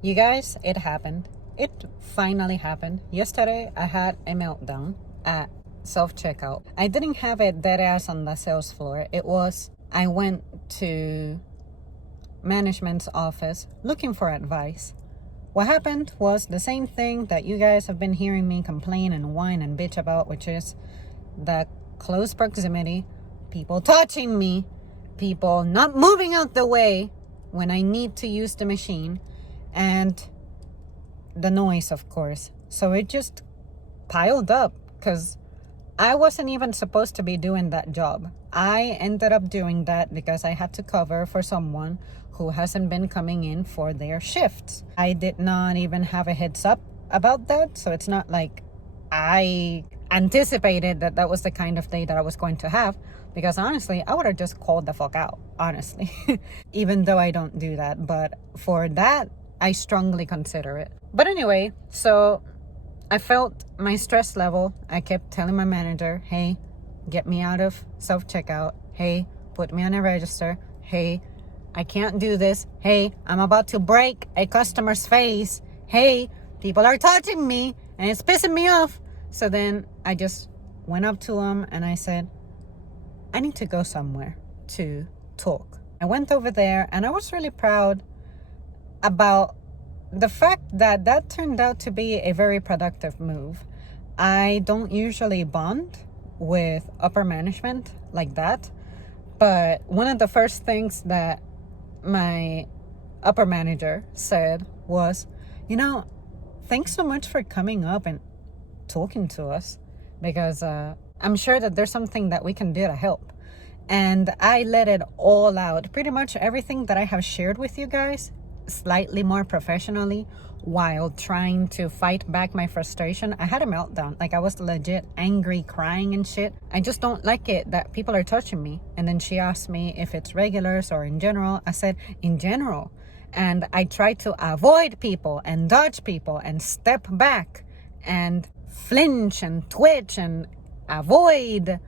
You guys, it happened. It finally happened. Yesterday, I had a meltdown at self-checkout. I didn't have it dead ass on the sales floor. I went to management's office looking for advice. What happened was the same thing that you guys have been hearing me complain and whine and bitch about, which is the close proximity, people touching me, people not moving out the way when I need to use the machine, and the noise, of course. So it just piled up because I wasn't even supposed to be doing that job. I ended up doing that because I had to cover for someone who hasn't been coming in for their shifts. I did not even have a heads up about that, so it's not like I anticipated that that was the kind of day that I was going to have, because honestly, I would have just called the fuck out, honestly. Even though I don't do that, but for that, I strongly consider it. But anyway, so I felt my stress level. I kept telling my manager, hey, get me out of self-checkout. Hey, put me on a register. Hey, I can't do this. Hey, I'm about to break a customer's face. Hey, people are touching me and it's pissing me off. So then I just went up to him and I said, I need to go somewhere to talk. I went over there and I was really proud about the fact that that turned out to be a very productive move. I don't usually bond with upper management like that, but one of the first things that my upper manager said was, thanks so much for coming up and talking to us, because I'm sure that there's something that we can do to help. And I let it all out. Pretty much everything that I have shared with you guys, slightly more professionally, while trying to fight back my frustration. I had a meltdown. Like, I was legit angry, crying and shit. I just don't like it that people are touching me. And then she asked me if it's regulars or in general. I said in general. And I tried to avoid people and dodge people and step back and flinch and twitch and avoid,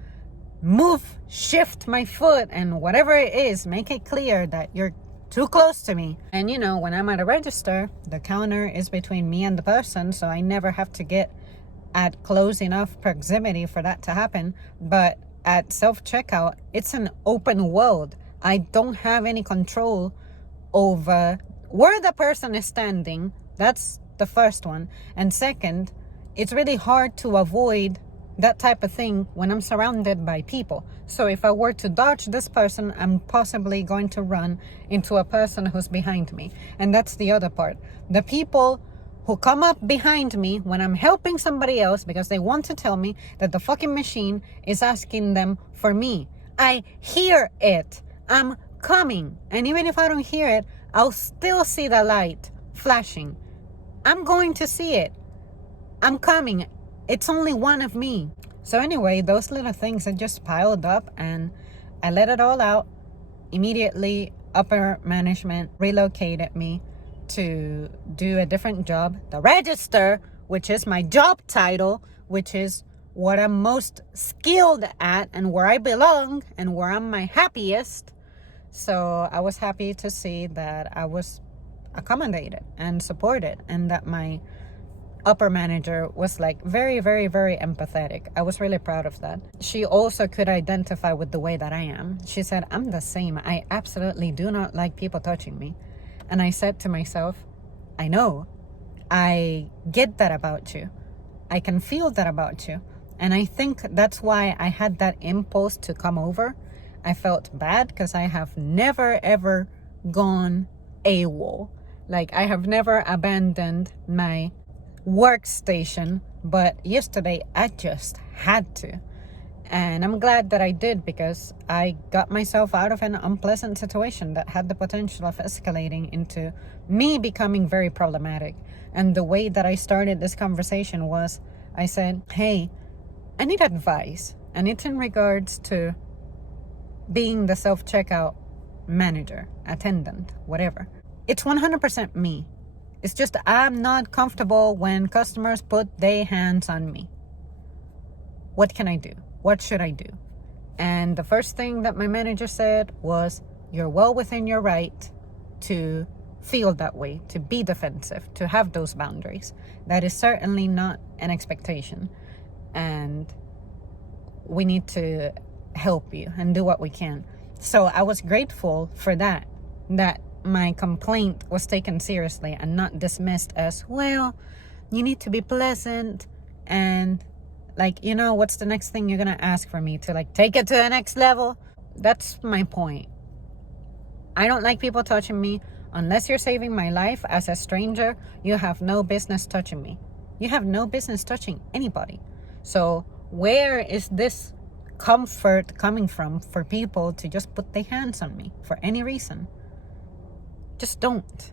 move, shift my foot, and whatever it is, make it clear that you're too close to me. And when I'm at a register, the counter is between me and the person, so I never have to get at close enough proximity for that to happen. But at self-checkout, it's an open world. I don't have any control over where the person is standing. That's the first one. And second, it's really hard to avoid that type of thing when I'm surrounded by people. So if I were to dodge this person, I'm possibly going to run into a person who's behind me. And that's the other part. The people who come up behind me when I'm helping somebody else because they want to tell me that the fucking machine is asking them for me. I hear it. I'm coming. And even if I don't hear it, I'll still see the light flashing. I'm going to see it. I'm coming. It's only one of me. So anyway, those little things that just piled up, and I let it all out. Immediately, upper management relocated me to do a different job, the register, which is my job title, which is what I'm most skilled at and where I belong and where I'm my happiest. So I was happy to see that I was accommodated and supported, and that my upper manager was like very, very, very empathetic. I was really proud of that. She also could identify with the way that I am. She said, I'm the same. I absolutely do not like people touching me. And I said to myself, I know. I get that about you. I can feel that about you. And I think that's why I had that impulse to come over. I felt bad because I have never, ever gone AWOL. Like, I have never abandoned my workstation, but yesterday I just had to. And I'm glad that I did, because I got myself out of an unpleasant situation that had the potential of escalating into me becoming very problematic. And the way that I started this conversation was, I said, hey, I need advice. And it's in regards to being the self-checkout manager, attendant, whatever. It's 100% me. It's just I'm not comfortable when customers put their hands on me. What can I do? What should I do? And the first thing that my manager said was, you're well within your right to feel that way, to be defensive, to have those boundaries. That is certainly not an expectation. And we need to help you and do what we can. So I was grateful for that my complaint was taken seriously and not dismissed as, well, you need to be pleasant and what's the next thing you're gonna ask for me to take it to the next level? That's my point. I don't like people touching me. Unless you're saving my life as a stranger, you have no business touching me. You have no business touching anybody. So where is this comfort coming from for people to just put their hands on me for any reason? Just don't.